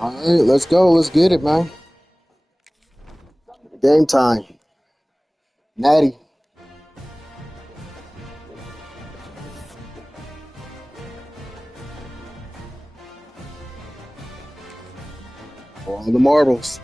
All right, let's go. Let's get it, man. Game time. Natty. All the marbles.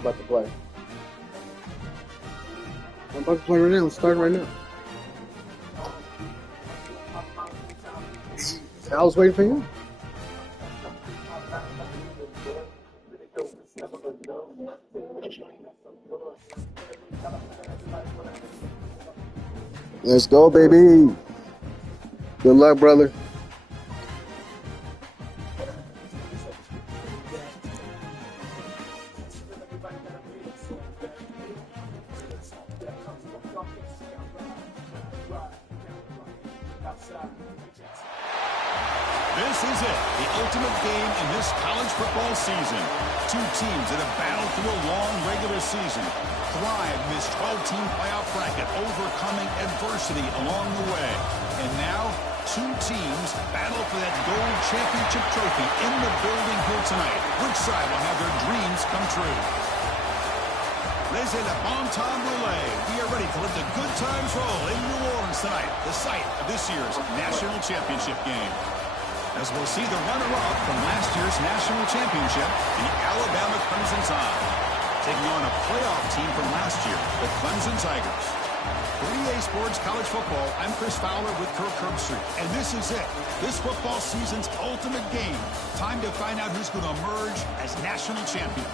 About to play. I'm about to play right now. Let's start right now. I was waiting for you. Let's go, baby. Good luck, brother. This is it, the ultimate game in this college football season. Two teams that have battled through a long regular season, thrived in this 12-team playoff bracket, overcoming adversity along the way. And now, two teams battle for that gold championship trophy in the building here tonight. Which side will have their dreams come true? Laissez le bon temps rouler. We are ready to let the good times roll in New Orleans tonight, the site of this year's National Championship game. As we'll see the runner-up from last year's National Championship, the Alabama Crimson Tide, taking on a playoff team from last year, the Clemson Tigers. For EA Sports College Football, I'm Chris Fowler with Kirk Herbstreit, and this is it, this football season's ultimate game. Time to find out who's going to emerge as national champion.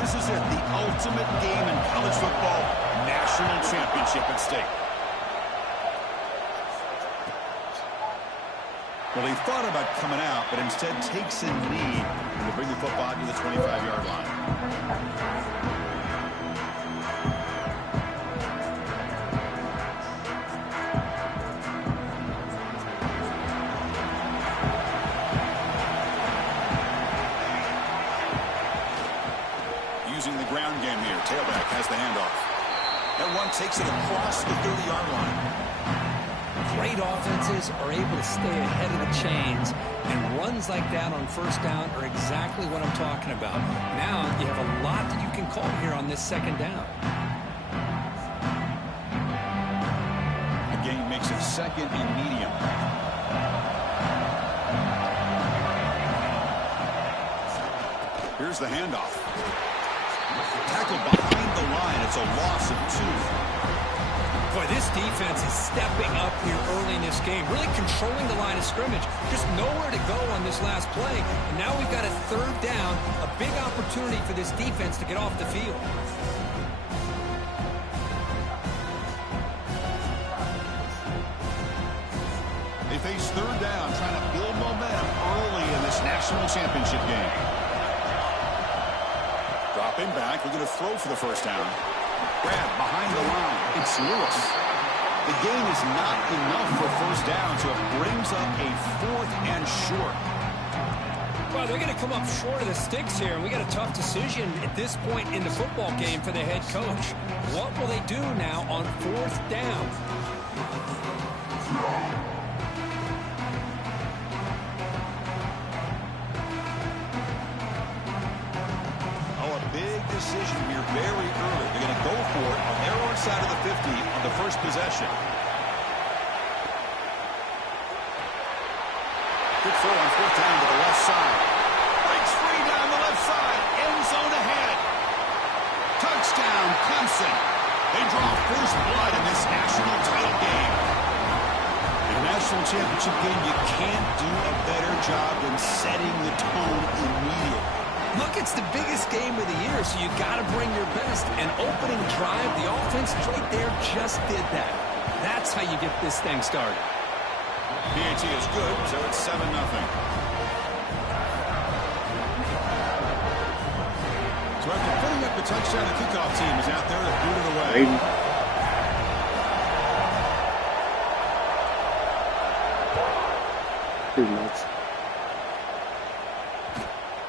This is it, the ultimate game in college football, national championship at stake. Well, he thought about coming out, but instead takes a knee to bring the football to the 25-yard line. Using the ground game here. Tailback has the handoff. That one takes it across the 30-yard line. Great offenses are able to stay ahead of the chains, and runs like that on first down are exactly what I'm talking about. Now you have a lot that you can call here on this second down. Again, makes it second and medium. Here's the handoff. Tackled behind the line. It's a loss of 2. Boy, this defense is stepping up here early in this game, really controlling the line of scrimmage. Just nowhere to go on this last play. And now we've got a third down, a big opportunity for this defense to get off the field. They face third down, trying to build momentum early in this national championship game. Dropping back, we're going to throw for the first down. Grab behind the line. It's Lewis. The gain is not enough for first down, so it brings up a 4th and short. Well, they're going to come up short of the sticks here, and we got a tough decision at this point in the football game for the head coach. What will they do now on 4th down? Decision here very early. They're going to go for it on their own side of the 50 on the first possession. Good throw on 4th down to the left side. Breaks free down the left side. End zone ahead. Touchdown, Clemson. They draw first blood in this national title game. In a national championship game, you can't do a better job than setting the tone immediately. Look, it's the biggest game of the year, so you got to bring your best. An opening drive, the offense right there just did that. That's how you get this thing started. PAT is good, so it's 7-0. So after putting up the touchdown, the kickoff team is out there to boot it away. Pretty much.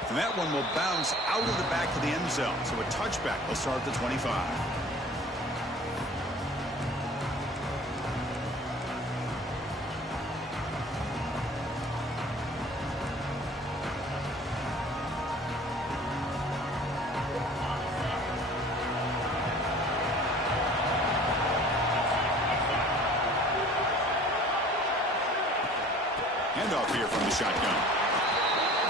And that one will bounce out of the back of the end zone. So a touchback will start at the 25. Handoff here from the shotgun.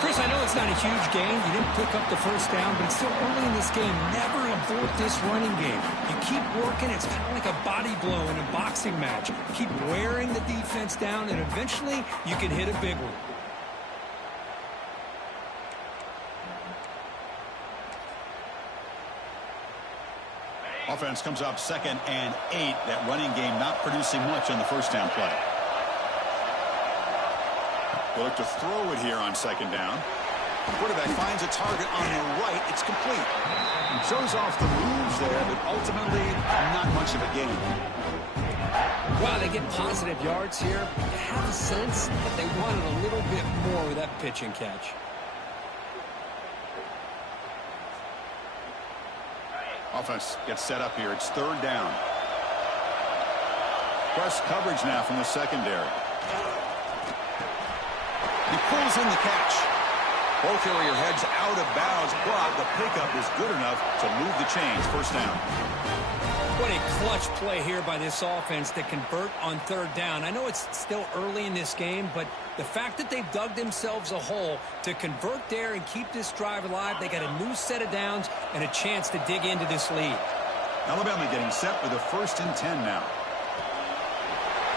Chris, I know it's not a huge gain. You didn't pick up the first down, but it's still early in this game. Never abort this running game. You keep working. It's kind of like a body blow in a boxing match. Keep wearing the defense down, and eventually you can hit a big one. Offense comes up 2nd and 8. That running game not producing much on the first down play. They'll look to throw it here on 2nd down. The quarterback finds a target on the right. It's complete. Shows off the moves there, but ultimately not much of a gain. Wow, they get positive yards here. You have a sense that they wanted a little bit more with that pitch and catch. Offense gets set up here. It's 3rd down. Press coverage now from the secondary. He pulls in the catch. Ball carrier heads out of bounds, but the pickup is good enough to move the chains. First down. What a clutch play here by this offense to convert on 3rd down. I know it's still early in this game, but the fact that they've dug themselves a hole to convert there and keep this drive alive, they got a new set of downs and a chance to dig into this lead. Alabama getting set with a 1st and 10 now.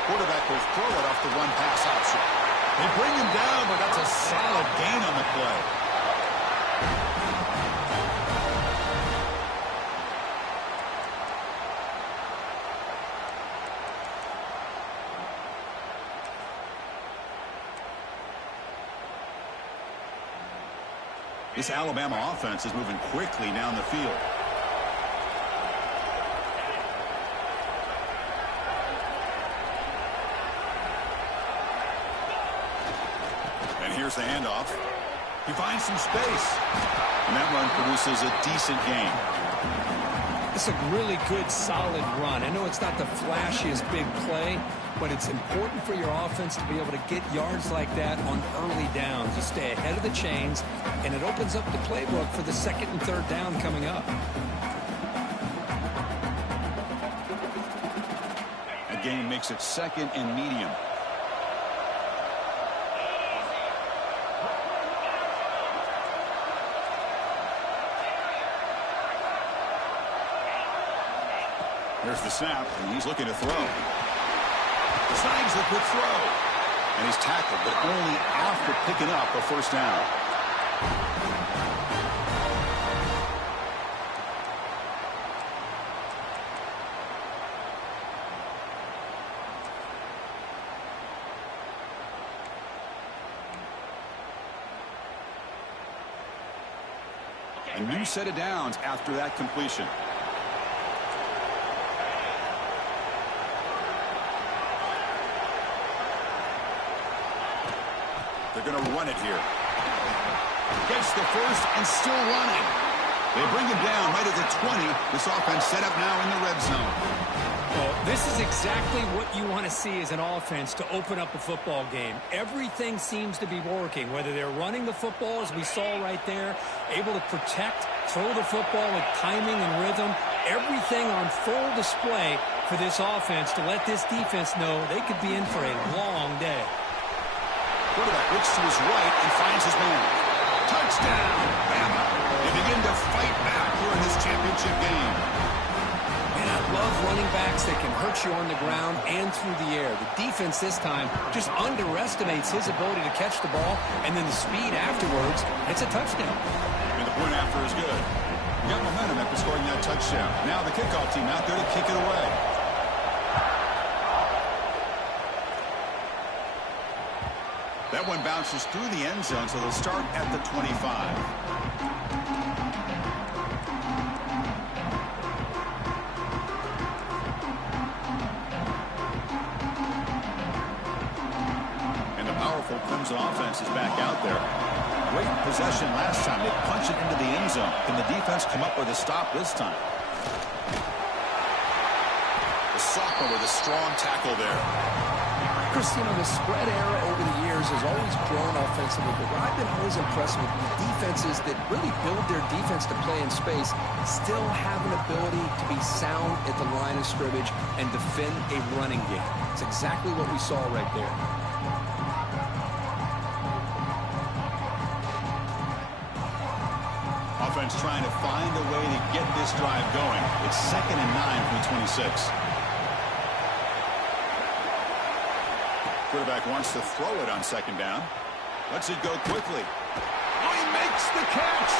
Quarterback will throw it off the run pass option. They bring him down, but that's a solid gain on the play. This Alabama offense is moving quickly down the field. Here's the handoff. He finds some space. And that run produces a decent gain. It's a really good, solid run. I know it's not the flashiest big play, but it's important for your offense to be able to get yards like that on early downs to stay ahead of the chains, and it opens up the playbook for the 2nd and 3rd down coming up. The gain makes it 2nd and medium. There's the snap, and he's looking to throw. Snags the quick throw. And he's tackled, but only after picking up a 1st down. A new set of downs after that completion. They're going to run it here. Gets the 1st and still running. They bring him down right at the 20. This offense set up now in the red zone. Well, this is exactly what you want to see as an offense to open up a football game. Everything seems to be working, whether they're running the football, as we saw right there, able to protect, throw the football with timing and rhythm. Everything on full display for this offense to let this defense know they could be in for a long day. Quarterback looks to his right and finds his man. Touchdown, Bama. They begin to fight back here in this championship game. And I love running backs that can hurt you on the ground and through the air. The defense this time just underestimates his ability to catch the ball, and then the speed afterwards, it's a touchdown. And the point after is good. You got momentum after scoring that touchdown. Now the kickoff team out there to kick it away. That one bounces through the end zone, so they'll start at the 25. And the powerful Clemson offense is back out there. Great possession last time. They punch it into the end zone. Can the defense come up with a stop this time? The sophomore with a strong tackle there. Chris, you know, the spread era over the years has always grown offensively, but what I've been always impressed with the defenses that really build their defense to play in space still have an ability to be sound at the line of scrimmage and defend a running game. It's exactly what we saw right there. Offense trying to find a way to get this drive going. It's 2nd and 9 from the 26. Quarterback wants to throw it on 2nd down. Lets it go quickly. Oh, he makes the catch.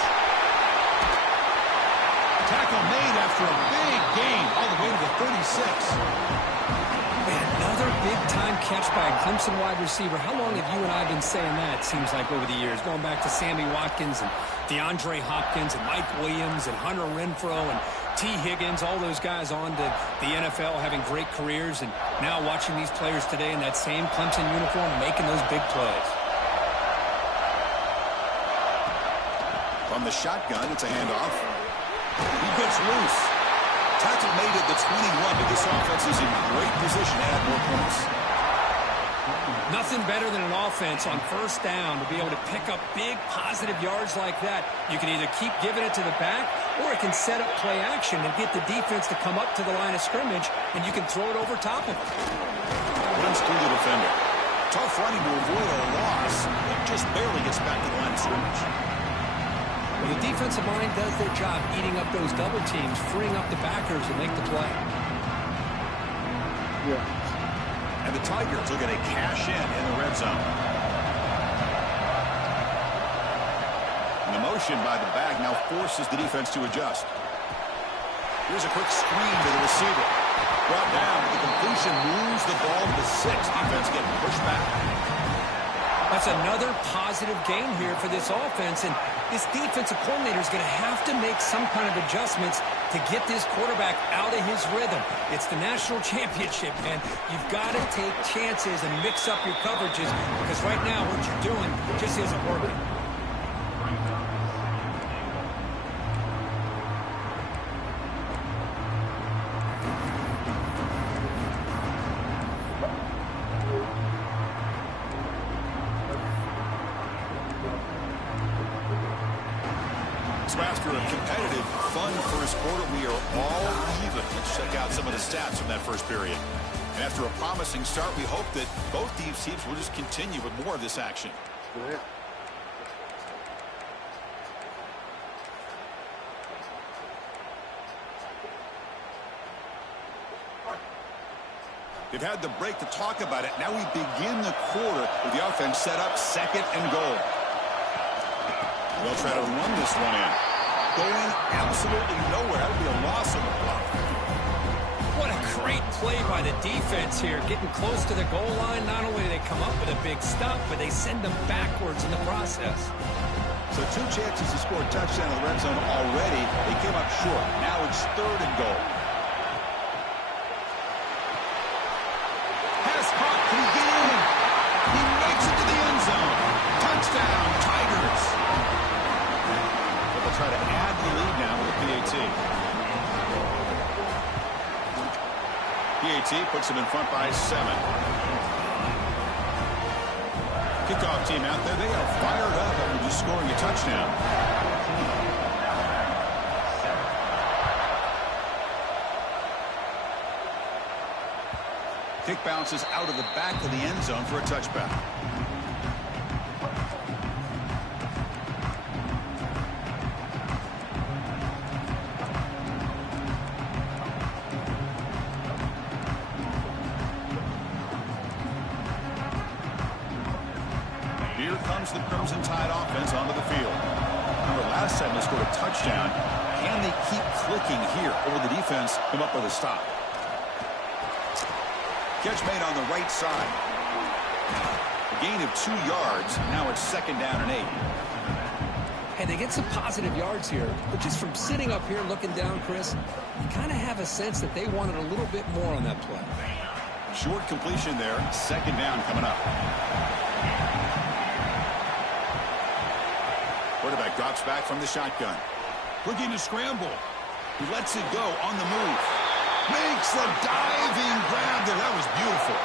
Tackle made after a big gain all the way to the 36. Man, another big-time catch by a Clemson wide receiver. How long have you and I been saying that, it seems like, over the years? Going back to Sammy Watkins and DeAndre Hopkins and Mike Williams and Hunter Renfrow and T. Higgins, all those guys on to the NFL having great careers, and now watching these players today in that same Clemson uniform making those big plays. From the shotgun, it's a handoff. He gets loose. Tackle made at the 21, but this offense is in great position to add more points. Nothing better than an offense on 1st down to be able to pick up big positive yards like that. You can either keep giving it to the back, or it can set up play action and get the defense to come up to the line of scrimmage, and you can throw it over top of them. Runs through the defender. Tough running to avoid a loss, but just barely gets back to the line of scrimmage. Well, the defensive line does their job eating up those double teams, freeing up the backers to make the play. Yeah. And the Tigers are going to cash in the red zone. And the motion by the back now forces the defense to adjust. Here's a quick screen to the receiver. Brought down. The completion moves the ball to the 6. Defense getting pushed back. That's another positive game here for this offense, and this defensive coordinator is going to have to make some kind of adjustments to get this quarterback out of his rhythm. It's the national championship, man. You've got to take chances and mix up your coverages, because right now what you're doing just isn't working. After a competitive, fun first quarter, we are all even. Let's check out some of the stats from that first period. And after a promising start, we hope that both these teams will just continue with more of this action. They've had the break to talk about it. Now we begin the quarter with the offense set up 2nd and goal. They'll try to run this one in. Going absolutely nowhere. That would be a loss of the block. What a great play by the defense here. Getting close to the goal line, not only do they come up with a big stop, but they send them backwards in the process. So 2 chances to score a touchdown in the red zone already. They came up short. Now it's 3rd and goal. Pass caught. Can he get in? He makes it to the end zone. Touchdown, Tigers. But they'll try to add the lead now with a PAT. PAT puts them in front by 7. Kickoff team out there. They are fired up after just scoring a touchdown. Kick bounces out of the back of the end zone for a touchback. Here comes the Crimson Tide offense onto the field. Remember, last time they scored a touchdown. Can they keep clicking here, or will the defense come up with a stop? Catch made on the right side. A gain of 2 yards. Now it's 2nd down and 8. Hey, they get some positive yards here, but just from sitting up here looking down, Chris, you kind of have a sense that they wanted a little bit more on that play. Short completion there. 2nd down coming up. Quarterback drops back from the shotgun. Looking to scramble. He lets it go on the move. Makes the diving grab there. That was beautiful.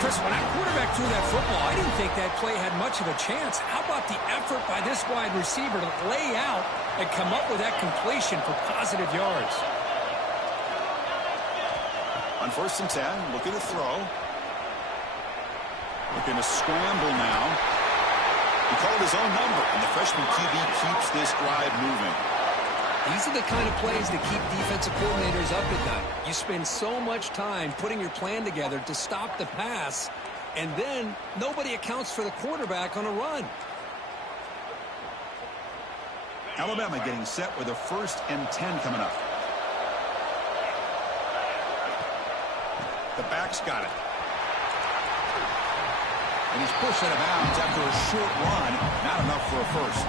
Chris, when that quarterback threw that football, I didn't think that play had much of a chance. How about the effort by this wide receiver to lay out and come up with that completion for positive yards? On 1st and 10, looking to throw. Looking to scramble now. He called his own number, and the freshman QB keeps this drive moving. These are the kind of plays that keep defensive coordinators up at night. You spend so much time putting your plan together to stop the pass, and then nobody accounts for the quarterback on a run. Alabama getting set with a 1st and 10 coming up. The back's got it. And he's pushed out of bounds after a short run. Not enough for a first.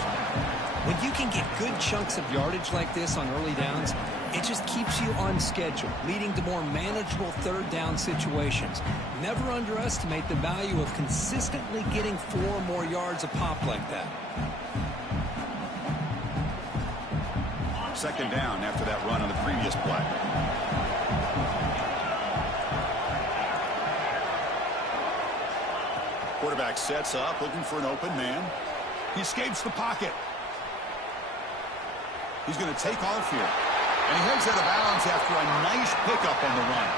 When you can get good chunks of yardage like this on early downs, it just keeps you on schedule, leading to more manageable 3rd down situations. Never underestimate the value of consistently getting 4 or more yards a pop like that. 2nd down after that run on the previous play. Quarterback sets up, looking for an open man. He escapes the pocket. He's going to take off here. And he heads out of bounds after a nice pickup on the run.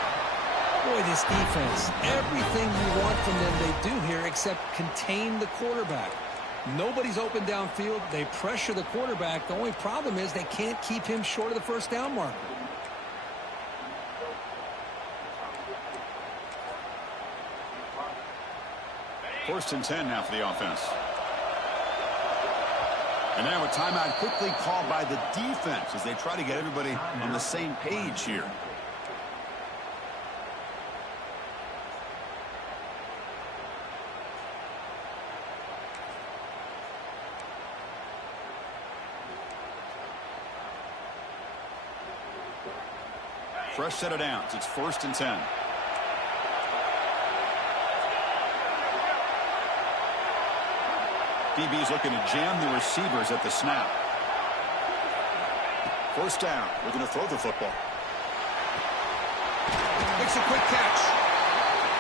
Boy, this defense, everything you want from them they do here except contain the quarterback. Nobody's open downfield. They pressure the quarterback. The only problem is they can't keep him short of the 1st down mark. First and 10 now for the offense. And now a timeout quickly called by the defense as they try to get everybody on the same page here. Fresh set of downs. It's 1st and 10. DB's looking to jam the receivers at the snap. 1st down. We're going to throw the football. Makes a quick catch.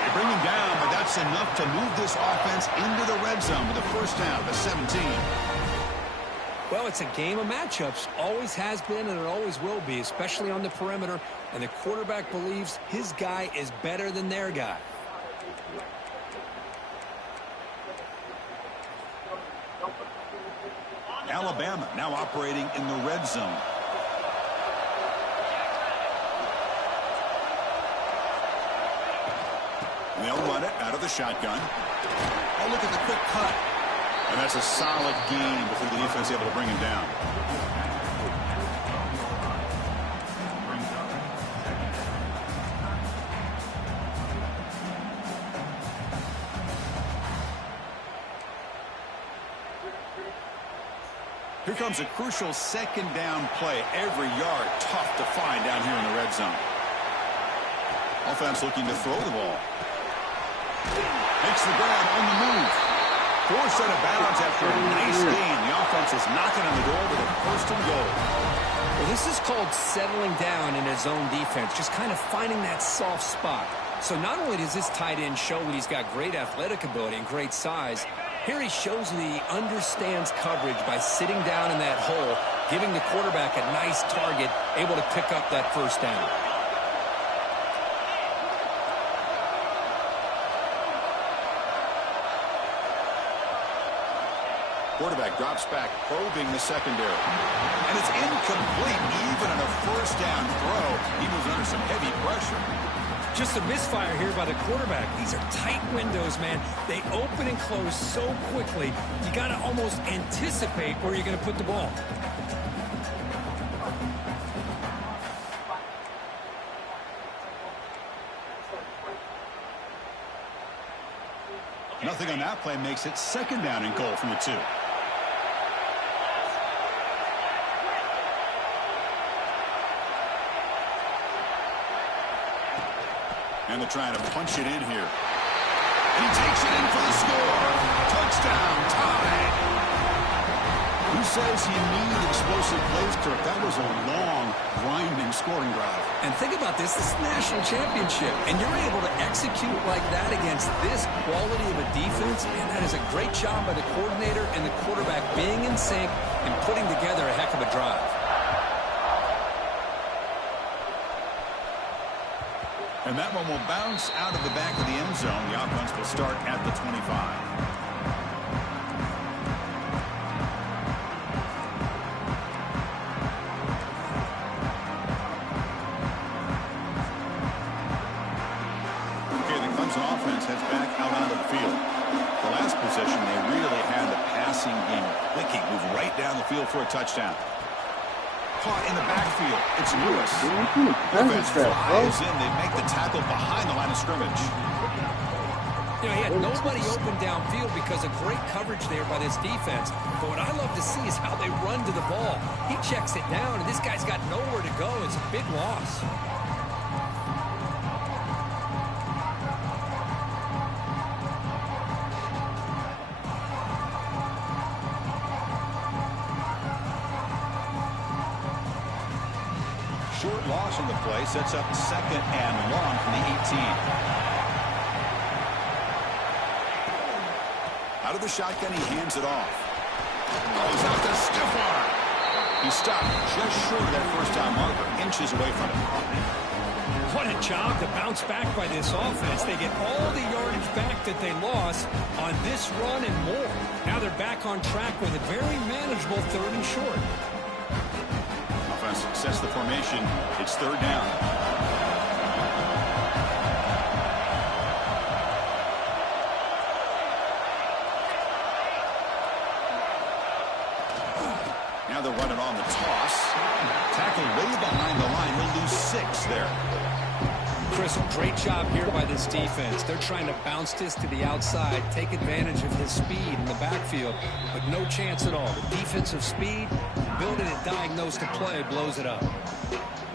They bring him down, but that's enough to move this offense into the red zone with a 1st down to 17. Well, it's a game of matchups. Always has been and it always will be, especially on the perimeter. And the quarterback believes his guy is better than their guy. Alabama now operating in the red zone. And they'll run it out of the shotgun. Oh, look at the quick cut. And that's a solid gain before the defense able to bring him down. Here comes a crucial 2nd down play. Every yard tough to find down here in the red zone. Offense looking to throw the ball. Makes the grab on the move. Forced out of bounds after a nice gain. The offense is knocking on the door with a 1st and goal. Well, this is called settling down in his own defense, just kind of finding that soft spot. So not only does this tight end show that he's got great athletic ability and great size, here he shows that he understands coverage by sitting down in that hole, giving the quarterback a nice target, able to pick up that 1st down. Quarterback drops back, probing the secondary. And it's incomplete, even on a 1st down throw. He was under some heavy pressure. Just a misfire here by the quarterback. These are tight windows, man. They open and close so quickly. You got to almost anticipate where you're going to put the ball. Nothing on that play makes it second down and goal from the 2. And they're trying to punch it in here. And he takes it in for the score. Touchdown, tied. Who says you need explosive plays, Kirk? That was a long, grinding scoring drive. And think about this. This is National Championship. And you're able to execute like that against this quality of a defense. And that is a great job by the coordinator and the quarterback being in sync and putting together a heck of a drive. And that one will bounce out of the back of the end zone. The offense will start at the 25. Okay, the Clemson offense heads back out onto the field. The last possession, they really had the passing game clicking, moved right down the field for a touchdown. Caught in the backfield. It's Lewis. Defense flies in. They make the tackle behind the line of scrimmage. You know, he had nobody open downfield because of great coverage there by this defense. But what I love to see is how they run to the ball. He checks it down, and this guy's got nowhere to go. It's a big loss. Short loss on the play sets up second and long from the 18. Out of the shotgun, he hands it off. Oh, he's out to stiff arm. He stopped just short of that first down marker, inches away from it. What a job to bounce back by this offense. They get all the yardage back that they lost on this run and more. Now they're back on track with a very manageable 3rd and short. Success the formation. It's 3rd down. Now they're running on the toss. Tackle way behind the line. He'll lose 6 there. Chris, great job here by this defense. They're trying to bounce this to the outside, take advantage of his speed in the backfield, but no chance at all. The defensive speed, ability to diagnose the play, blows it up.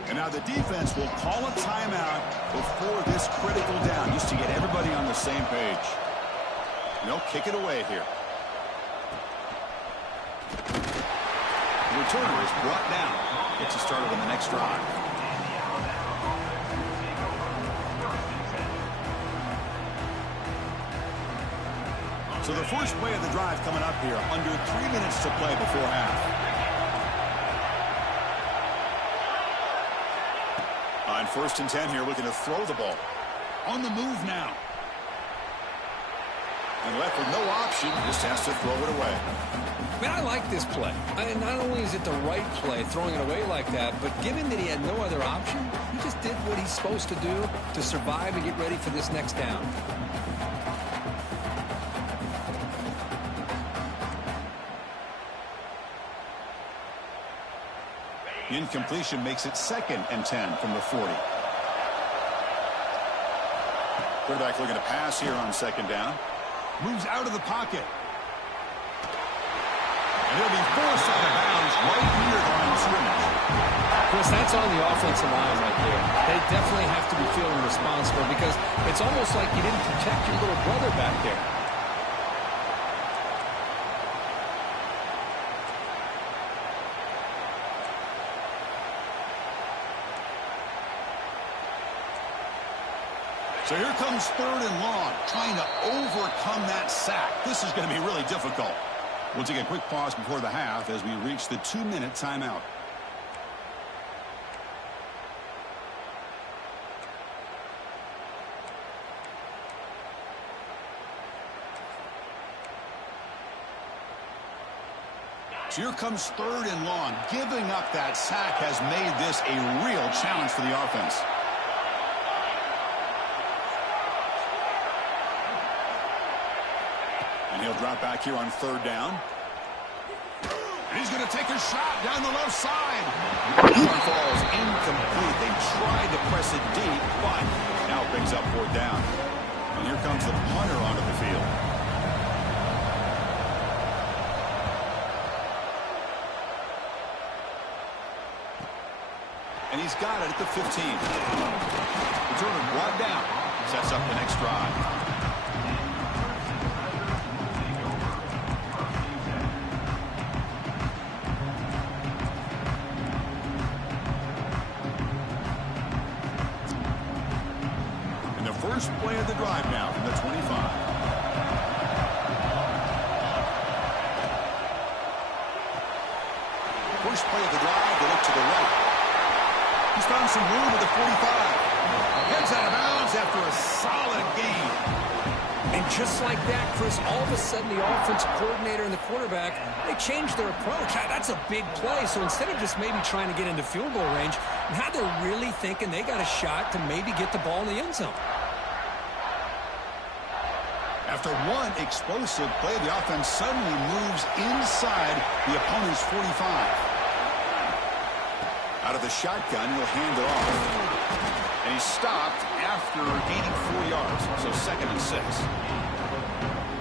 And now the defense will call a timeout before this critical down, just to get everybody on the same page. They'll kick it away here. The returner is brought down. Gets us started on the next drive. So the first play of the drive coming up here, under 3 minutes to play before half. On 1st and 10 here, looking to throw the ball. On the move now. And left with no option, just has to throw it away. Man, I like this play. And not only is it the right play, throwing it away like that, but given that he had no other option, he just did what he's supposed to do to survive and get ready for this next down. Incompletion makes it 2nd and 10 from the 40. Quarterback looking to pass here on 2nd down. Moves out of the pocket. And he'll be forced out of bounds right near the line of scrimmage. Chris, that's on the offensive line right there. They definitely have to be feeling responsible because it's almost like you didn't protect your little brother back there. So here comes 3rd and long, trying to overcome that sack. This is going to be really difficult. We'll take a quick pause before the half as we reach the 2-minute timeout. So here comes 3rd and long. Giving up that sack has made this a real challenge for the offense. He'll drop back here on 3rd down. And he's going to take a shot down the left side. This one falls incomplete. They tried to press it deep, but now it brings up 4th down. And here comes the punter onto the field. And he's got it at the 15. Returner brought down. Sets up the next drive. First play of the drive now from the 25. First play of the drive, they look to the right. He's found some room at the 45. Heads out of bounds after a solid gain. And just like that, Chris, all of a sudden the offensive coordinator and the quarterback, they changed their approach. That's a big play. So instead of just maybe trying to get into field goal range, now they're really thinking they got a shot to maybe get the ball in the end zone. After one explosive play, the offense suddenly moves inside the opponent's 45. Out of the shotgun, he'll hand it off. And he's stopped after gaining 4 yards, so 2nd and 6.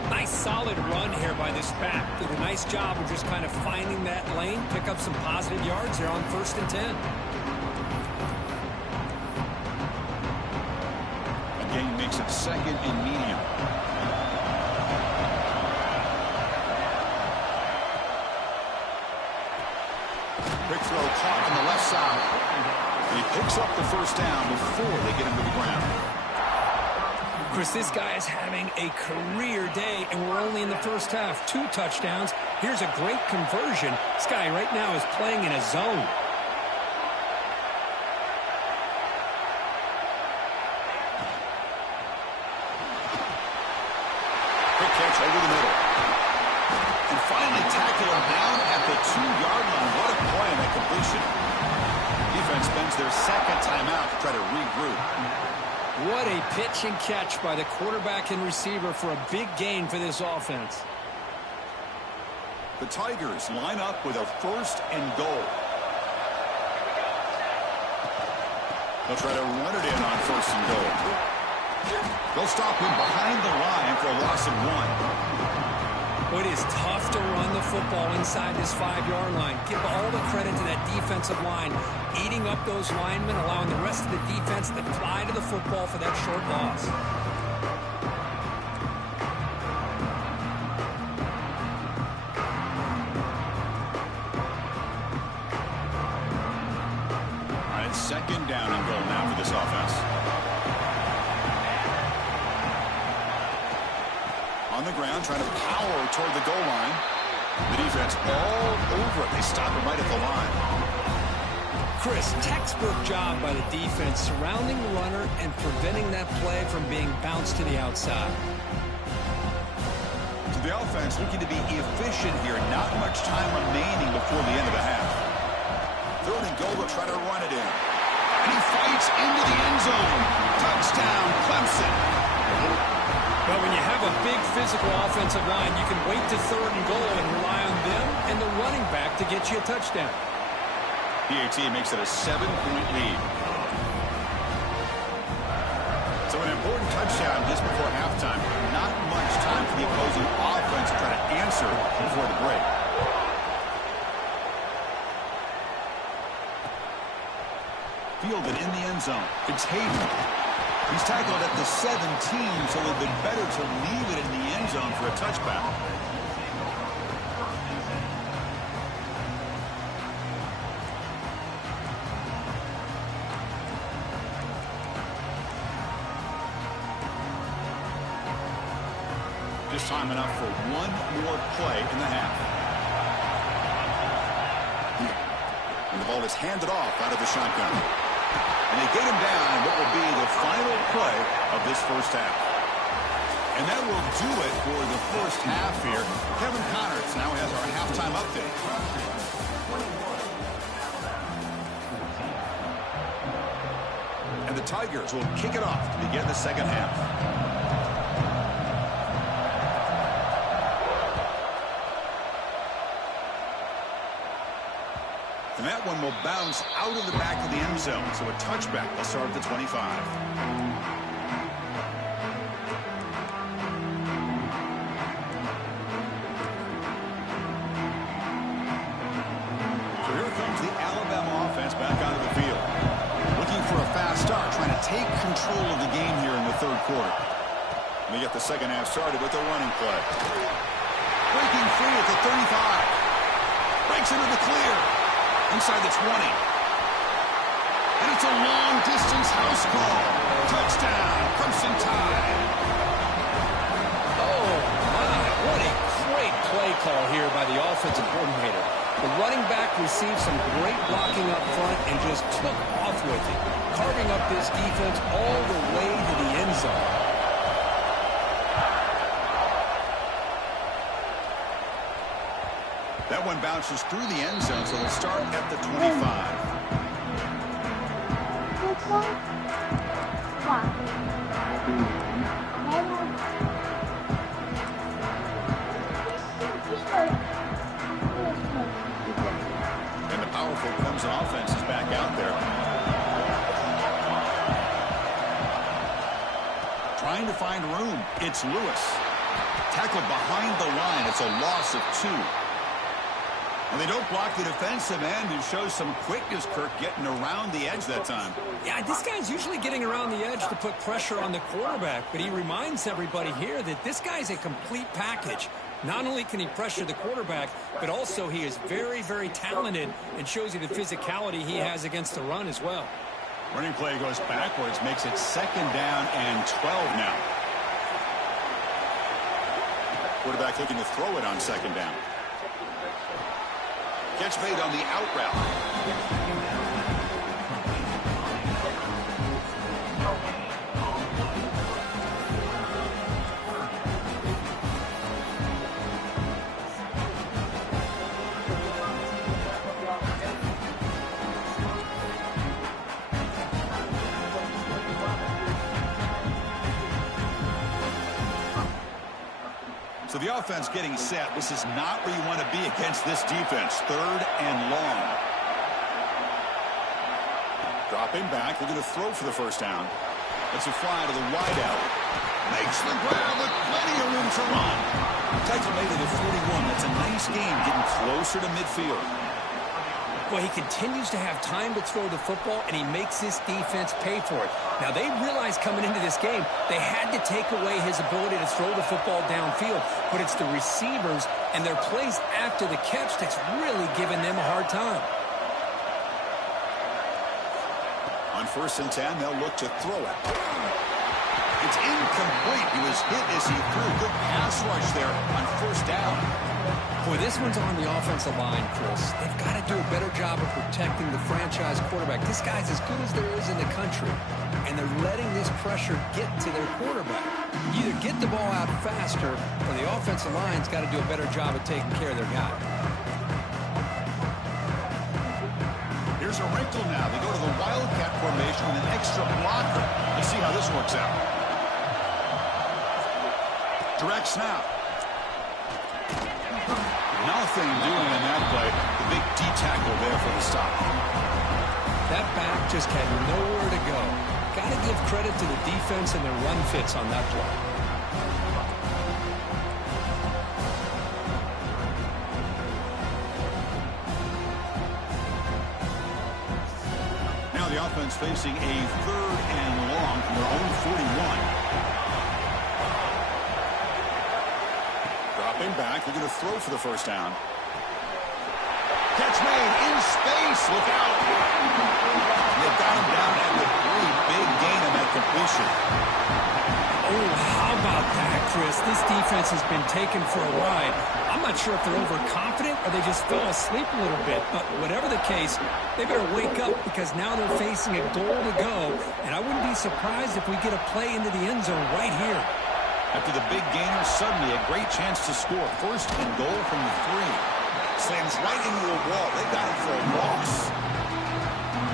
Nice solid run here by this back. Did a nice job of just kind of finding that lane, pick up some positive yards here on 1st and 10. Again, makes it 2nd and medium. Quick throw caught on the left side. And he picks up the 1st down before they get him to the ground. Chris, this guy is having a career day, and we're only in the first half. 2 touchdowns. Here's a great conversion. This guy right now is playing in a zone. Quick catch over the middle. And finally tackle him down at the 2-yard line. What a play on that completion. Defense spends their 2nd timeout to try to regroup. What a pitch and catch by the quarterback and receiver for a big gain for this offense. The Tigers line up with a 1st and goal. They'll try to run it in on 1st and goal. They'll stop him behind the line for a loss of 1. It is tough to run the football inside this 5-yard line. Give all the credit to that defensive line, eating up those linemen, allowing the rest of the defense to fly to the football for that short loss. All right, 2nd down and goal now for this offense. On the ground, trying to power toward the goal line. The defense all over it. They stop him right at the line. Chris, textbook job by the defense, surrounding the runner and preventing that play from being bounced to the outside. So the offense looking to be efficient here. Not much time remaining before the end of the half. 3rd and goal, they'll try to run it in. And he fights into the end zone. Touchdown, Clemson. But when you have a big physical offensive line, you can wait to 3rd and goal and rely on them and the running back to get you a touchdown. PAT makes it a 7-point lead. So an important touchdown just before halftime. Not much time for the opposing offense to try to answer before the break. Fielded in the end zone. It's Hayden. He's tackled at the 17, so it would have been better to leave it in the end zone for a touchback. Just time enough for one more play in the half. And the ball is handed off out of the shotgun. And they get him down in what will be the final play of this 1st half. And that will do it for the 1st half here. Kevin Connors now has our halftime update. And the Tigers will kick it off to begin the 2nd half. And that one will bounce out of the back of the end zone. So a touchback will start at the 25. So here comes the Alabama offense back onto the field. Looking for a fast start, trying to take control of the game here in the third quarter. And they get the second half started with a running play. Breaking free at the 35. Breaks into the clear. Inside the 20. And it's a long-distance house call. Touchdown, Crimson Tide. Oh, my. What a great play call here by the offensive coordinator. The running back received some great blocking up front and just took off with it, carving up this defense all the way to the end zone. That one bounces through the end zone, so they'll start at the 25. And the powerful Clemson offense is back out there. Trying to find room. It's Lewis. Tackled behind the line. It's a loss of 2. And they don't block the defensive end, who shows some quickness, Kirk, getting around the edge that time. Yeah, this guy's usually getting around the edge to put pressure on the quarterback, but he reminds everybody here that this guy's a complete package. Not only can he pressure the quarterback, but also he is very, very talented and shows you the physicality he has against the run as well. Running play goes backwards, makes it 2nd down and 12 now. Quarterback looking to throw it on 2nd down. Catch made on the out route. So the offense getting set. This is not where you want to be against this defense. 3rd and long. Dropping back. Looking to throw for the 1st down. It's a fly to the wideout. Makes the grab with plenty of room to run. Tackle made it at 41. That's a nice game, getting closer to midfield. Well, he continues to have time to throw the football, and he makes this defense pay for it. Now, they realized coming into this game, they had to take away his ability to throw the football downfield, but it's the receivers and their plays after the catch that's really giving them a hard time. On 1st and 10, they'll look to throw it. It's incomplete. He was hit as he threw. Good pass rush there on 1st down. Boy, this one's on the offensive line, Chris. They've got to do a better job of protecting the franchise quarterback. This guy's as good as there is in the country, and they're letting this pressure get to their quarterback. Either get the ball out faster, or the offensive line's got to do a better job of taking care of their guy. Here's a wrinkle now. They go to the Wildcat formation with an extra blocker. Let's see how this works out. Direct snap. Nothing doing in that play. The big D-tackle there for the stop. That back just had nowhere to go. Got to give credit to the defense and their run fits on that play. Now the offense facing a 3rd and long from their own 41. Dropping back, they're going to throw for the 1st down. Catch made in space. Look out. They've got him down at the 3. Big gain on that completion. Oh, how about that, Chris? This defense has been taken for a ride. I'm not sure if they're overconfident or they just fell asleep a little bit, but whatever the case, they better wake up because now they're facing a goal to go, and I wouldn't be surprised if we get a play into the end zone right here. After the big gainer, suddenly a great chance to score. 1st and goal from the 3. Slams right into a wall. They got it for a loss.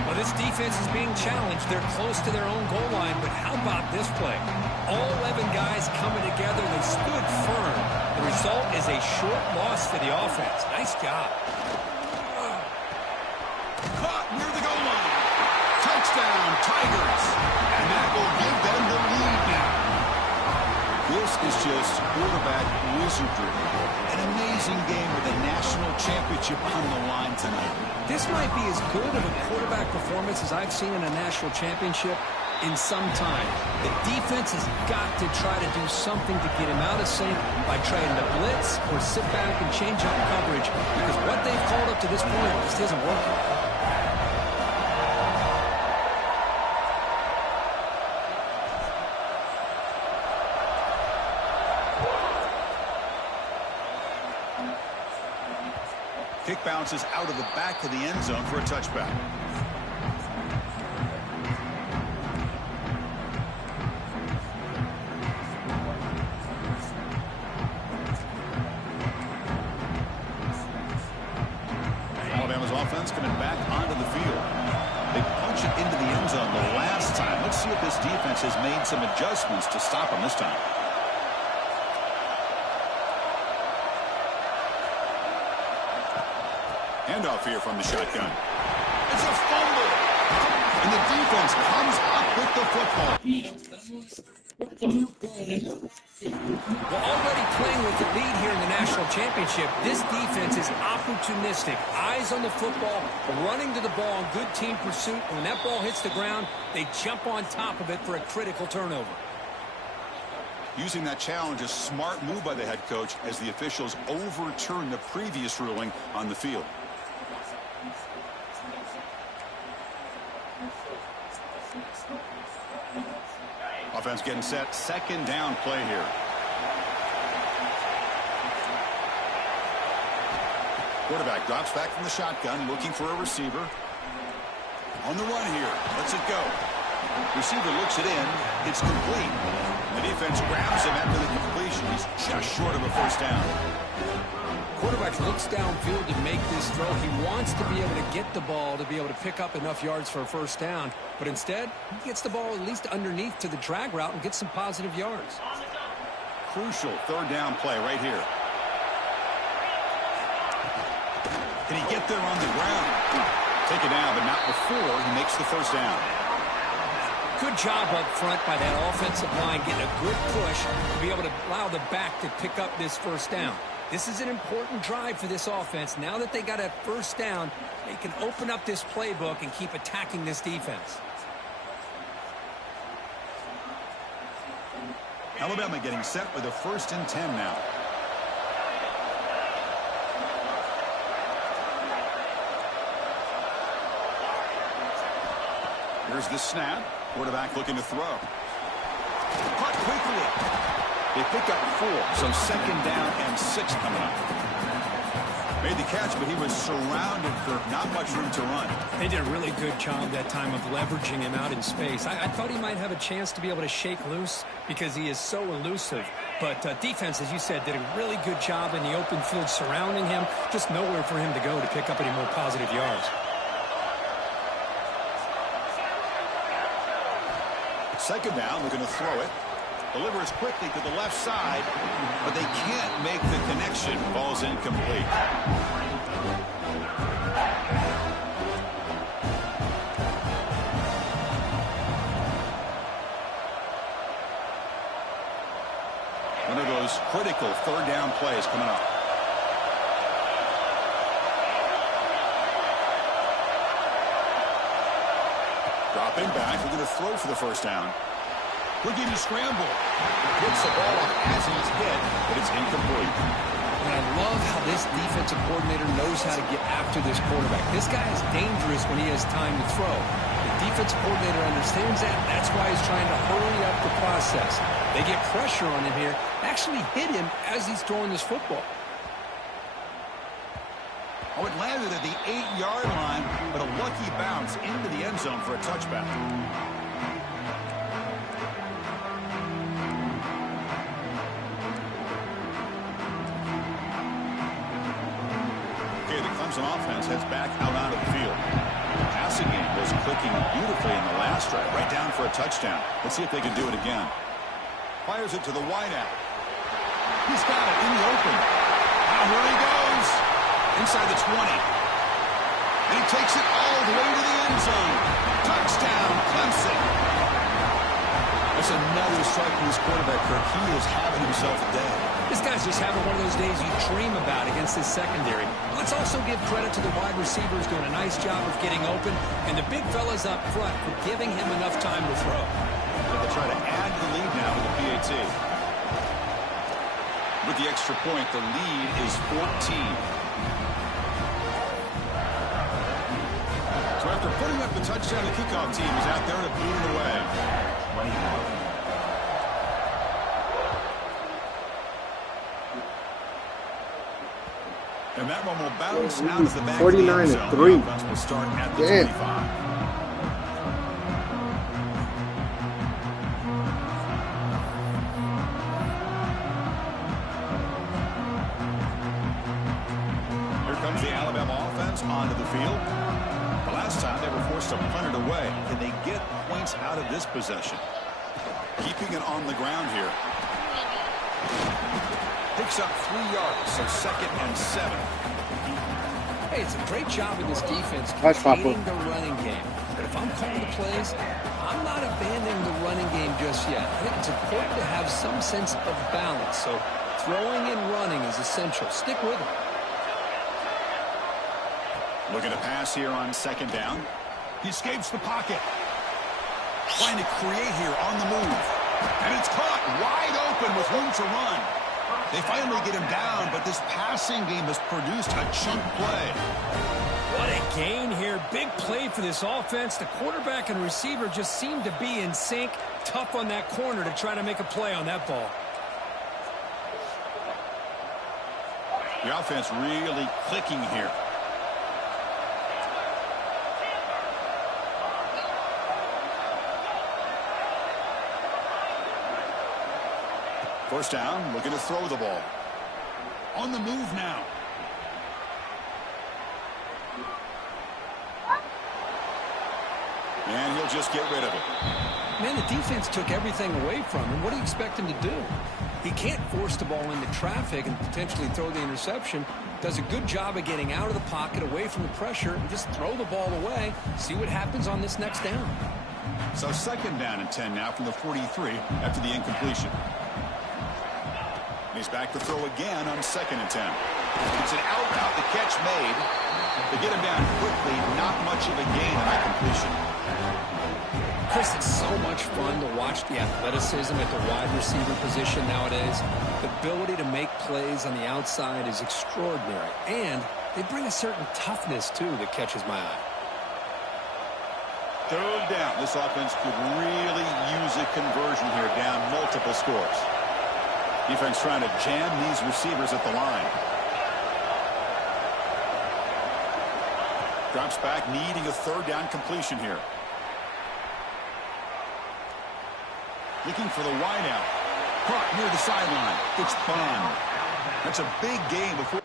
Well, this defense is being challenged. They're close to their own goal line, but how about this play? All 11 guys coming together. They stood firm. The result is a short loss for the offense. Nice job. Caught near the goal line. Touchdown, Tigers. And that will give them the lead now. This is just quarterback wizardry. An amazing game with a national championship on the line tonight. This might be as good of a quarterback performance as I've seen in a national championship in some time. The defense has got to try to do something to get him out of sync by trying to blitz or sit back and change up coverage, because what they've called up to this point just isn't working. Kick bounces out of the back of the end zone for a touchback. Alabama's offense coming back onto the field. They punch it into the end zone the last time. Let's see if this defense has made some adjustments to stop them this time. Handoff here from the shotgun. It's a fumble. And the defense comes up with the football. Well, already playing with the lead here in the national championship, this defense is opportunistic. Eyes on the football, running to the ball in good team pursuit. When that ball hits the ground, they jump on top of it for a critical turnover. Using that challenge, a smart move by the head coach as the officials overturn the previous ruling on the field. Offense getting set. Second down play here. Quarterback drops back from the shotgun, looking for a receiver. On the run here. Lets it go. Receiver looks it in. It's complete. The defense grabs him after the completion. He's just short of a first down. Quarterback looks downfield to make this throw. He wants to be able to get the ball to be able to pick up enough yards for a first down. But instead, he gets the ball at least underneath to the drag route and gets some positive yards. Crucial third down play right here. Can he get there on the ground? Take it down, but not before he makes the first down. Good job up front by that offensive line, getting a good push to be able to allow the back to pick up this first down. This is an important drive for this offense. Now that they got a first down, they can open up this playbook and keep attacking this defense. Alabama getting set with a 1st and 10 now. Here's the snap. Quarterback looking to throw. Caught quickly. They pick up 4, so second down and 6 coming up. Made the catch, but he was surrounded for not much room to run. They did a really good job that time of leveraging him out in space. I thought he might have a chance to be able to shake loose because he is so elusive. But defense, as you said, did a really good job in the open field surrounding him. Just nowhere for him to go to pick up any more positive yards. Second down, looking to throw it. Delivers quickly to the left side, but they can't make the connection. Ball's incomplete. One of those critical third down plays coming up. Dropping back, we're going to throw for the first down. Looking to scramble. Gets the ball off as he's hit, but it's incomplete. And I love how this defensive coordinator knows how to get after this quarterback. This guy is dangerous when he has time to throw. The defensive coordinator understands that. That's why he's trying to hurry up the process. They get pressure on him here. Actually hit him as he's throwing this football. Oh, it landed at the 8-yard line, but a lucky bounce into the end zone for a touchback. Okay, the Clemson offense heads back out onto the field. The passing game was clicking beautifully in the last drive, right down for a touchdown. Let's see if they can do it again. Fires it to the wideout. He's got it in the open. Now here he goes. Inside the 20. And he takes it all the way to the end zone. Touchdown, Clemson. That's another strike from this quarterback, Kirk. He is having himself a day. This guy's just having one of those days you dream about against this secondary. Let's also give credit to the wide receivers doing a nice job of getting open, and the big fellas up front for giving him enough time to throw. But they'll try to add to the lead now with the PAT. With the extra point, the lead is 14. So after putting up the touchdown, the kickoff team is out there to boot it away. And that one will bounce out of the back. 49-3. Will start at the 25. Here comes the Alabama offense onto the field. The last time they were forced to punt it away. Can they get points out of this possession? Keeping it on the ground here. Picks up 3 yards, so 2nd and 7. Hey, it's a great job of this defense Hush, creating the running game. But if I'm calling the plays, I'm not abandoning the running game just yet. I think it's important to have some sense of balance. So throwing and running is essential. Stick with it. Looking to pass here on 2nd down. He escapes the pocket. Trying to create here on the move. And it's caught wide open with room to run. They finally get him down, but this passing game has produced a chunk play. What a gain here. Big play for this offense. The quarterback and receiver just seem to be in sync. Tough on that corner to try to make a play on that ball. The offense really clicking here. First down, looking to throw the ball. On the move now. And he'll just get rid of it. Man, the defense took everything away from him. What do you expect him to do? He can't force the ball into traffic and potentially throw the interception. Does a good job of getting out of the pocket, away from the pressure, and just throw the ball away. See what happens on this next down. So 2nd down and 10 now from the 43 after the incompletion. He's back to throw again on 2nd and 10. It's an out route, the catch made. They get him down quickly, not much of a gain on that completion. Chris, it's so much fun to watch the athleticism at the wide receiver position nowadays. The ability to make plays on the outside is extraordinary. And they bring a certain toughness, too, that catches my eye. 3rd down. This offense could really use a conversion here, down multiple scores. Defense trying to jam these receivers at the line. Drops back, needing a 3rd down completion here. Looking for the wide out. Caught near the sideline. It's Bond. That's a big gain before.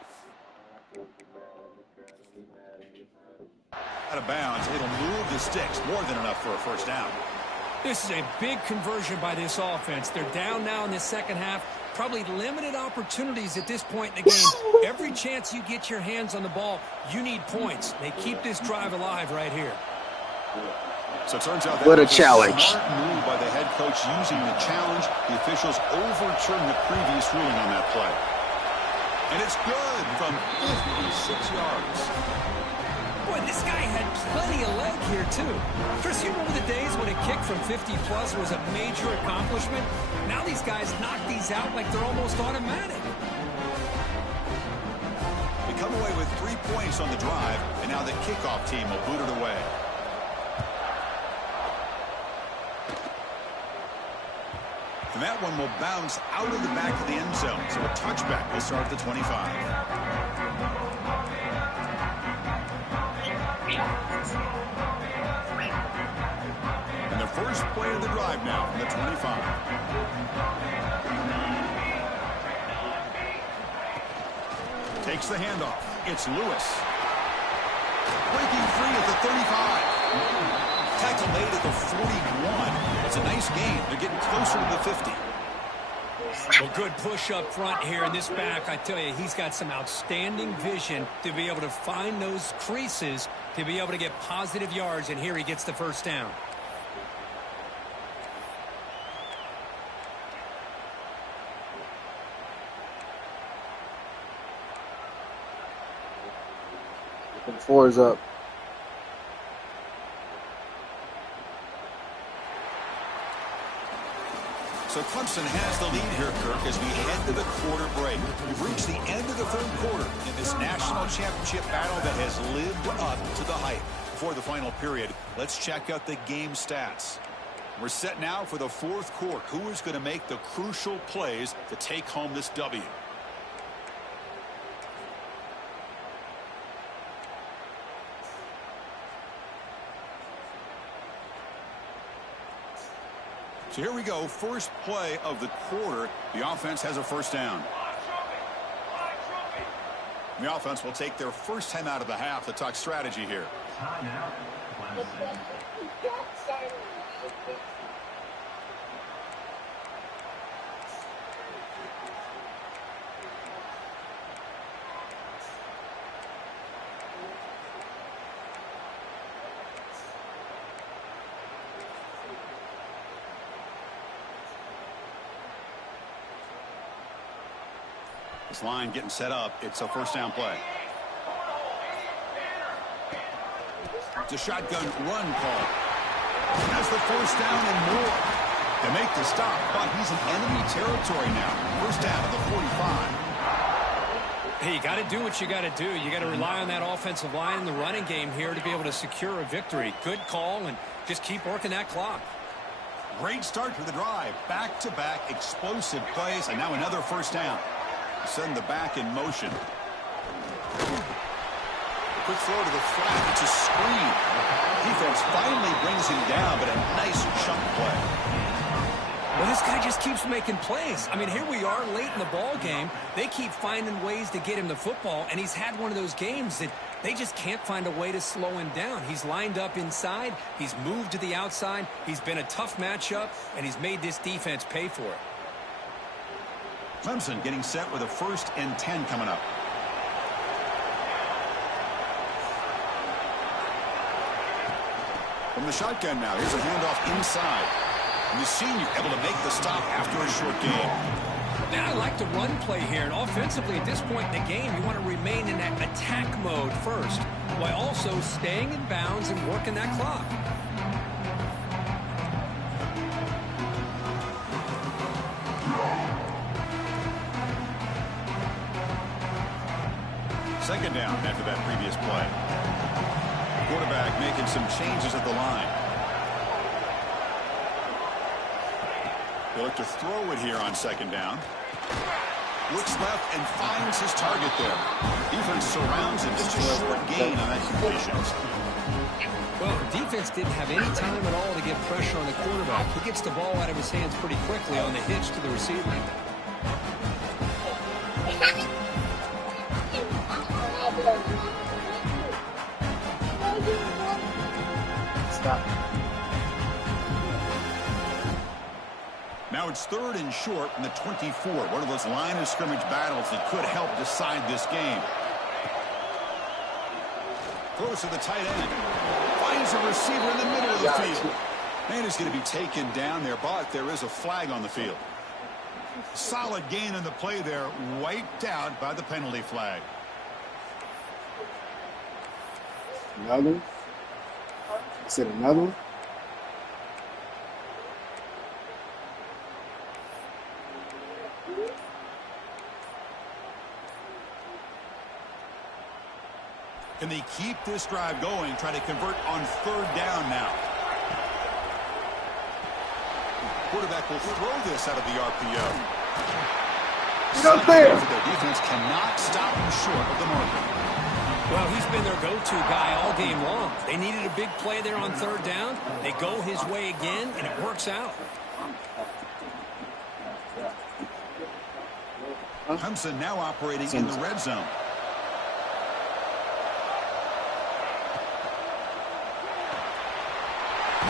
Out of bounds. It'll move the sticks. More than enough for a 1st down. This is a big conversion by this offense. They're down now in the second half. Probably limited opportunities at this point in the game. Every chance you get your hands on the ball, you need points. They keep this drive alive right here. So it turns out that what a was challenge. Smart move by the head coach using the challenge. The officials overturned the previous ruling on that play. And it's good from 56 yards. Boy, this guy had plenty of leg here, too. Chris, you remember the days when a kick from 50-plus was a major accomplishment? Now these guys knock these out like they're almost automatic. They come away with 3 points on the drive, and now the kickoff team will boot it away. And that one will bounce out of the back of the end zone, so a touchback will start at the 25. And the first play of the drive now from the 25. Takes the handoff. It's Lewis. Breaking free at the 35. Tackle made at the 41. It's a nice gain. They're getting closer to the 50. Well, good push up front here, and this back, I tell you, he's got some outstanding vision to be able to find those creases, to be able to get positive yards, and here he gets the first down. And 4 is up. So Clemson has the lead here, Kirk, as we head to the quarter break. We've reached the end of the third quarter in this national championship battle that has lived up to the hype. Before the final period, let's check out the game stats. We're set now for the fourth quarter. Who is going to make the crucial plays to take home this W? So here we go, first play of the quarter. The offense has a first down. The offense will take their first time out of the half to talk strategy here. This line getting set up. It's a first down play. It's a shotgun run call. That's the first down and more. They make the stop, but he's in enemy territory now. First down at the 45. Hey, you got to do what you got to do. You got to rely on that offensive line in the running game here to be able to secure a victory. Good call, and just keep working that clock. Great start to the drive. Back-to-back explosive plays, and now another first down. Send the back in motion. Quick throw to the flat. It's a screen. Defense finally brings him down, but a nice chunk play. Well, this guy just keeps making plays. I mean, here we are late in the ball game. They keep finding ways to get him the football, and he's had one of those games that they just can't find a way to slow him down. He's lined up inside. He's moved to the outside. He's been a tough matchup, and he's made this defense pay for it. Clemson getting set with a 1st and 10 coming up. From the shotgun now, here's a handoff inside. And the senior able to make the stop after a short gain. Now, I like the run play here, and offensively at this point in the game, you want to remain in that attack mode first, while also staying in bounds and working that clock. Second down after that previous play. Quarterback making some changes at the line. They look to throw it here on second down. Looks left and finds his target there. Defense surrounds him. Just a short gain on that completion. Well, the defense didn't have any time at all to get pressure on the quarterback. He gets the ball out of his hands pretty quickly on the hitch to the receiver. Stop. Now it's 3rd and short in the 24. One of those line of scrimmage battles that could help decide this game. Throws to the tight end. Finds a receiver in the middle of the field. And he's going to be taken down there, but there is a flag on the field. Solid gain in the play there, wiped out by the penalty flag. Another. I said another one. Can they keep this drive going, try to convert on 3rd down now? Quarterback will throw this out of the RPO. Get up there! Their defense cannot stop him short of the marker. Well, he's been their go-to guy all game long. They needed a big play there on 3rd down. They go his way again, and it works out. Clemson now operating in the red zone.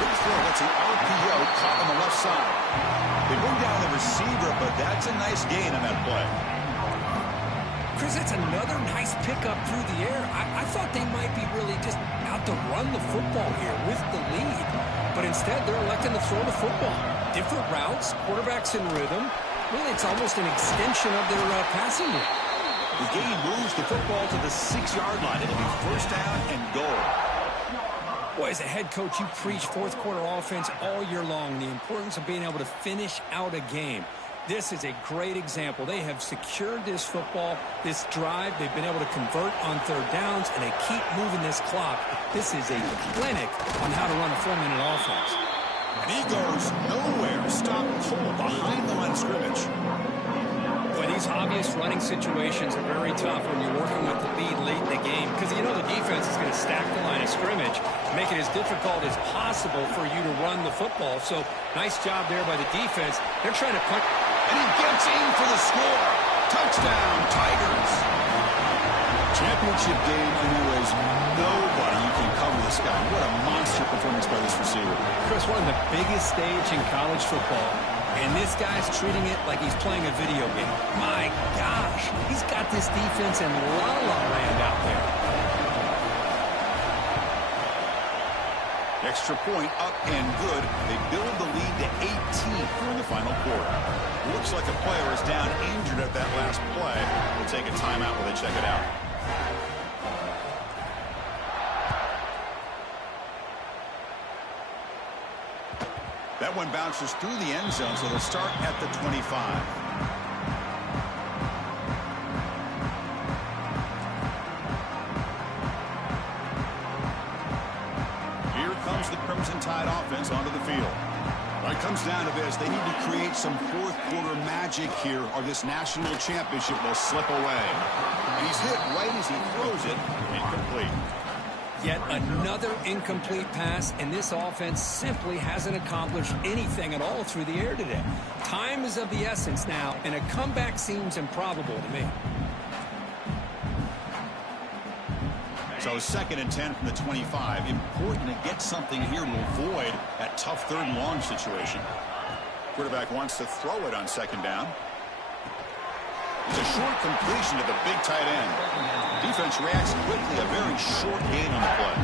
Big throw. That's an RPO caught on the left side. They bring down the receiver, but that's a nice gain on that play. Chris, that's another nice pickup through the air. I thought they might be really just out to run the football here with the lead. But instead, they're electing to throw the football. Different routes, quarterbacks in rhythm. Really, it's almost an extension of their passing game. The game moves the football to the 6-yard line. It'll be first down and goal. Boy, as a head coach, you preach fourth-quarter offense all year long, the importance of being able to finish out a game. This is a great example. They have secured this football, this drive. They've been able to convert on third downs, and they keep moving this clock. This is a clinic on how to run a 4-minute offense. And he goes nowhere. Stop cold behind the line of scrimmage. Boy, these obvious running situations are very tough when you're working with the lead late in the game because you know the defense is going to stack the line of scrimmage, make it as difficult as possible for you to run the football. So, nice job there by the defense. They're trying to punt. And he gets in for the score. Touchdown, Tigers. Championship game, and there was nobody you can cover this guy. What a monster performance by this receiver. Chris, one of the biggest stage in college football. And this guy's treating it like he's playing a video game. My gosh, he's got this defense in la-la land out there. Extra point up and good. They build the lead to 18 during the final quarter. Looks like a player is down injured at that last play. We'll take a timeout while they check it out. That one bounces through the end zone, so they'll start at the 25. Here comes the Crimson Tide offense onto the field. When it comes down to this, they need to create some fourth-quarter magic here, or this national championship will slip away. And he's hit right as he throws it, incomplete. Yet another incomplete pass, and this offense simply hasn't accomplished anything at all through the air today. Time is of the essence now, and a comeback seems improbable to me. So 2nd and 10 from the 25. Important to get something here to avoid that tough 3rd and long situation. Quarterback wants to throw it on 2nd down. It's a short completion to the big tight end. Defense reacts quickly. A very short gain on the play.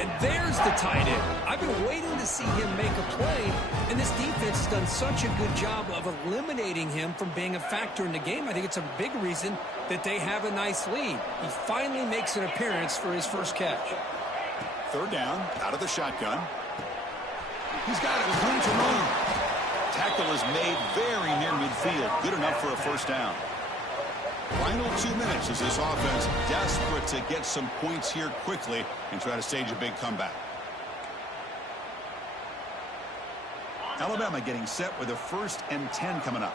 And there's the tight end. I've been waiting to see him make a play, and this defense has done such a good job of eliminating him from being a factor in the game. I think it's a big reason that they have a nice lead. He finally makes an appearance for his first catch. 3rd down, out of the shotgun. He's got it. Room to run. Tackle is made very near midfield. Good enough for a first down. Final 2 minutes as this offense desperate to get some points here quickly and try to stage a big comeback. Alabama getting set with a 1st and 10 coming up.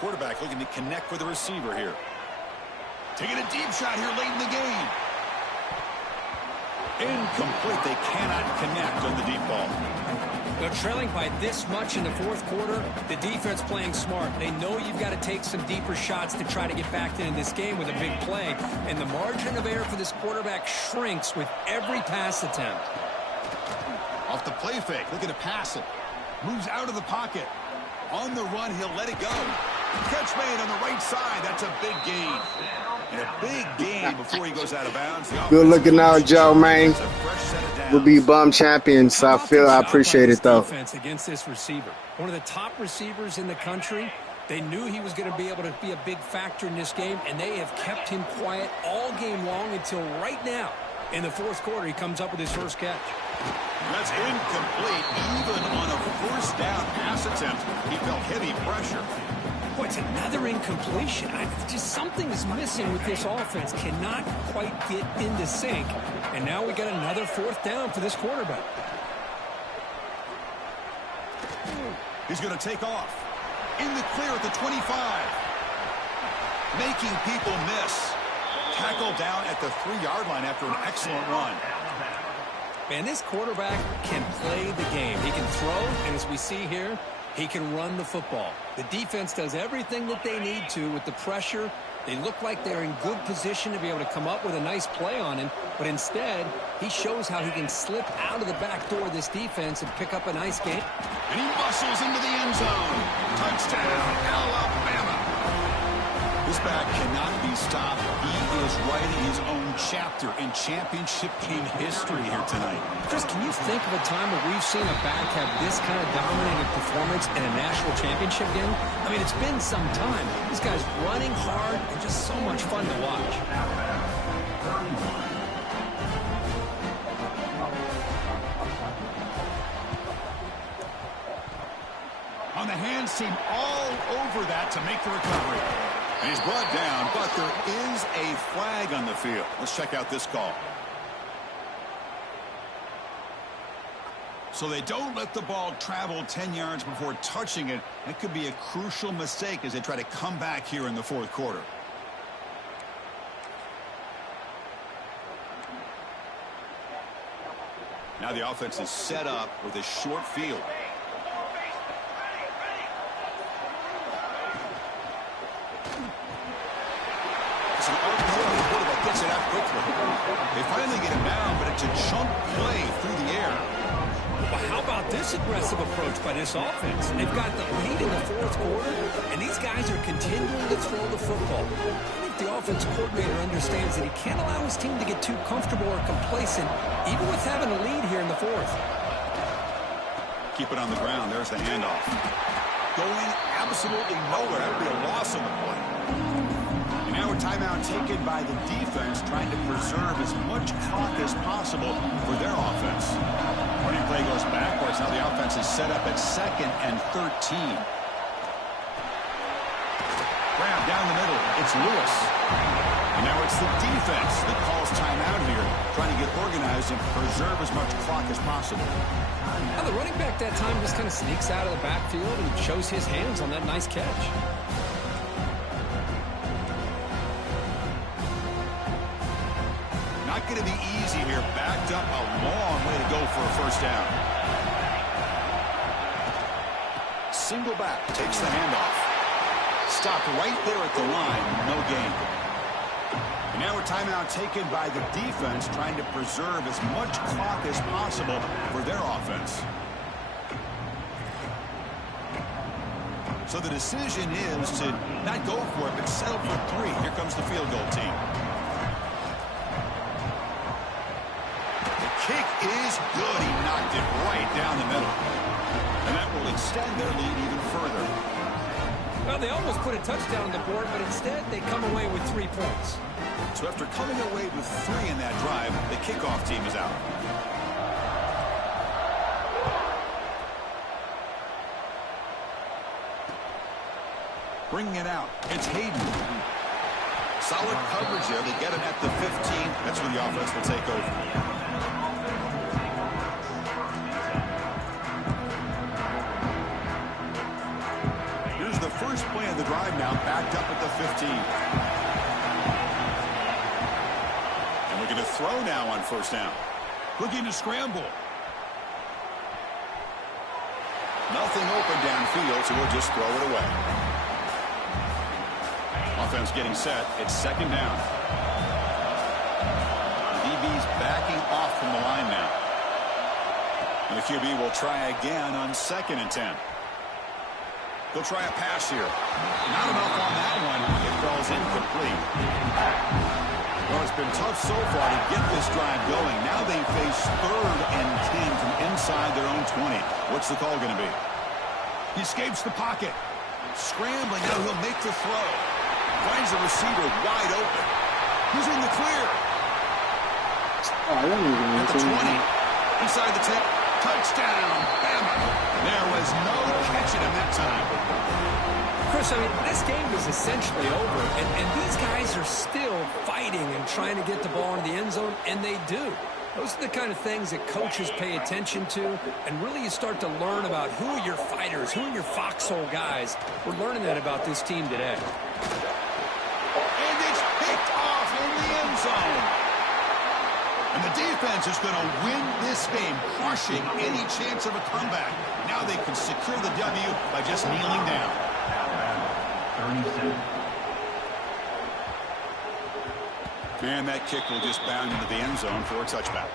Quarterback looking to connect with the receiver here. Taking a deep shot here late in the game. Incomplete. They cannot connect on the deep ball. They're trailing by this much in the 4th quarter. The defense playing smart. They know you've got to take some deeper shots to try to get back into this game with a big play. And the margin of error for this quarterback shrinks with every pass attempt. Off the play fake. Looking to pass it. Moves out of the pocket. On the run, he'll let it go. Catch made on the right side. That's a big gain. And a big gain before he goes out of bounds. Good looking out, Joe, man. We'll be bum champions. I appreciate it, though. Against this receiver. One of the top receivers in the country. They knew he was going to be able to be a big factor in this game, and they have kept him quiet all game long until right now. In the 4th quarter, he comes up with his first catch. That's incomplete. Even on a 1st down pass attempt, he felt heavy pressure. Boy, it's another incompletion. Just something is missing with this offense. Cannot quite get into sync. And now we got another 4th down for this quarterback. He's going to take off. In the clear at the 25. Making people miss. Tackled down at the 3-yard line after an excellent run. Man, this quarterback can play the game. He can throw, and as we see here, he can run the football. The defense does everything that they need to with the pressure They look like they're in good position to be able to come up with a nice play on him, but instead, he shows how he can slip out of the back door of this defense and pick up a nice game. And he muscles into the end zone. Touchdown, Alabama. This back cannot be stopped. He is writing his own chapter in championship game history here tonight. Chris, can you think of a time where we've seen a back have this kind of dominating performance in a national championship game? I mean, it's been some time. This guy's running hard and just so much fun to watch. On the hands team all over that to make the recovery. And he's brought down, but there is a flag on the field. Let's check out this call. So they don't let the ball travel 10 yards before touching it. That could be a crucial mistake as they try to come back here in the fourth quarter. Now the offense is set up with a short field. Gets it out quickly. They finally get him down, but it's a chunk play through the air. Well, how about this aggressive approach by this offense? They've got the lead in the fourth quarter, and these guys are continuing to throw the football. I think the offense coordinator understands that he can't allow his team to get too comfortable or complacent, even with having a lead here in the fourth. Keep it on the ground. There's the handoff. Going absolutely nowhere. That would be a loss on the play. Now a timeout taken by the defense, trying to preserve as much clock as possible for their offense. Running play goes backwards. Now the offense is set up at 2nd and 13. Grab down the middle. It's Lewis. And now it's the defense that calls timeout here, trying to get organized and preserve as much clock as possible. Now the running back that time just kind of sneaks out of the backfield and shows his hands on that nice catch. Not going to be easy here. Backed up a long way to go for a first down. Single back. Takes the handoff. Stopped right there at the line. No gain. And now a timeout taken by the defense, trying to preserve as much clock as possible for their offense. So the decision is to not go for it, but settle for 3. Here comes the field goal team. Kick is good. He knocked it right down the middle. And that will extend their lead even further. Well, they almost put a touchdown on the board, but instead they come away with 3 points. So after coming away with 3 in that drive, the kickoff team is out. Bringing it out. It's Hayden. Solid coverage there. They get it at the 15. That's where the offense will take over. First play of the drive now, backed up at the 15. And we're going to throw now on first down. Looking to scramble. Nothing open downfield, so we'll just throw it away. Offense getting set. It's 2nd down. The DB's backing off from the line now. And the QB will try again on 2nd and 10. They'll try a pass here. Not enough on that one. It falls incomplete. Well, it's been tough so far to get this drive going. Now they face 3rd and 10 from inside their own 20. What's the call going to be? He escapes the pocket. Scrambling. Now he'll make the throw. Finds the receiver wide open. He's in the clear. At the 20. Inside the 10. Touchdown. Bama. There was no catching him that time. Chris, I mean, this game is essentially over, and these guys are still fighting and trying to get the ball in the end zone, and they do. Those are the kind of things that coaches pay attention to, and really you start to learn about who are your fighters, who are your foxhole guys. We're learning that about this team today. And it's picked off in the end zone. And the defense is going to win this game, crushing any chance of a comeback. Now they can secure the W by just kneeling down. 37. And that kick will just bound into the end zone for a touchback.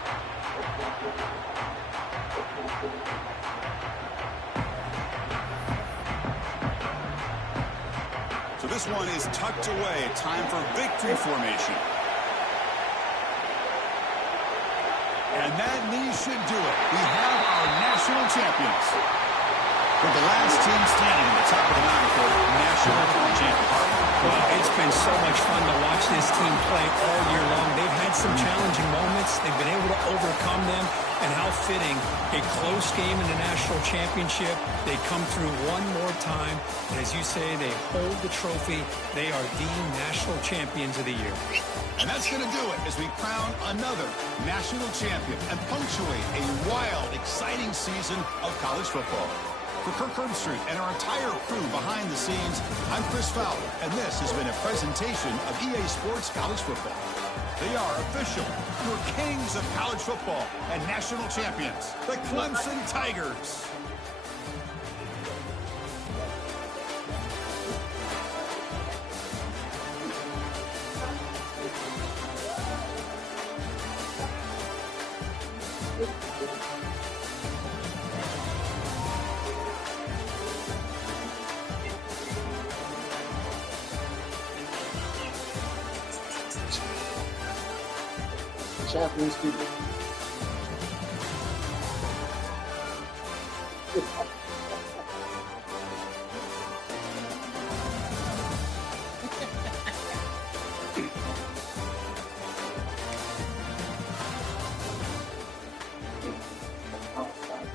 So this one is tucked away. Time for victory formation. And that knee should do it. We have our national champions. For the last team standing at the top of the mountain for national champions. Well, it's been so much fun to watch this team play all year long. They've had some challenging moments. They've been able to overcome them. And how fitting, a close game in the national championship. They come through one more time. And as you say, they hold the trophy. They are the national champions of the year. And that's going to do it as we crown another national champion and punctuate a wild, exciting season of college football. For Kirk Herbstreit and our entire crew behind the scenes, I'm Chris Fowler, and this has been a presentation of EA Sports College Football. They are official, your kings of college football and national champions, the Clemson Tigers. Champions people.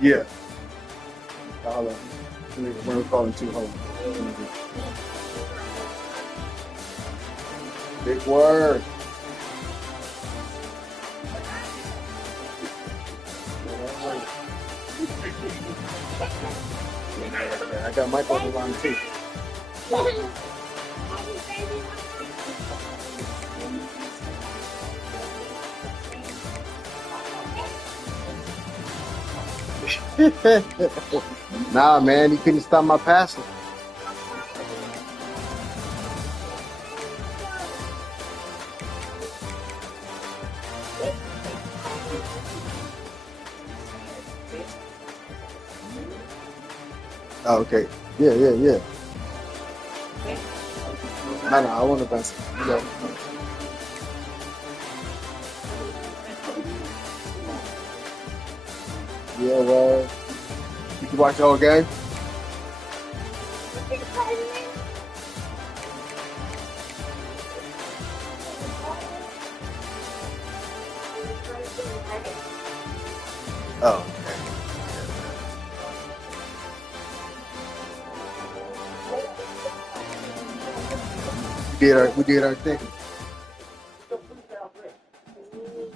Yeah. Hold on. We're calling too. Hold on. Big word. I got Mike on the line too. Nah, man, he couldn't stop my passing. Oh, okay. Yeah. No, I want to pass it. Yeah. Yeah, well, you can watch the whole game. Oh, okay. We did our thing.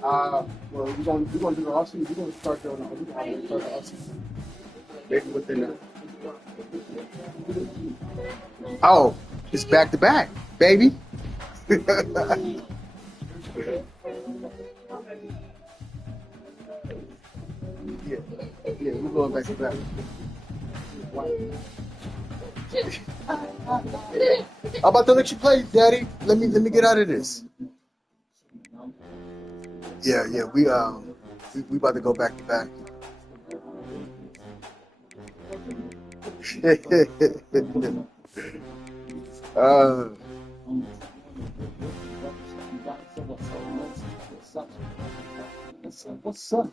Well, we're gonna do the off season. We're gonna start the off season. Maybe within the. Oh, it's back to back, baby. Yeah, we're going back to back. I'm about to let you play, Daddy. Let me get out of this. Yeah, we about to go back to back. What's up?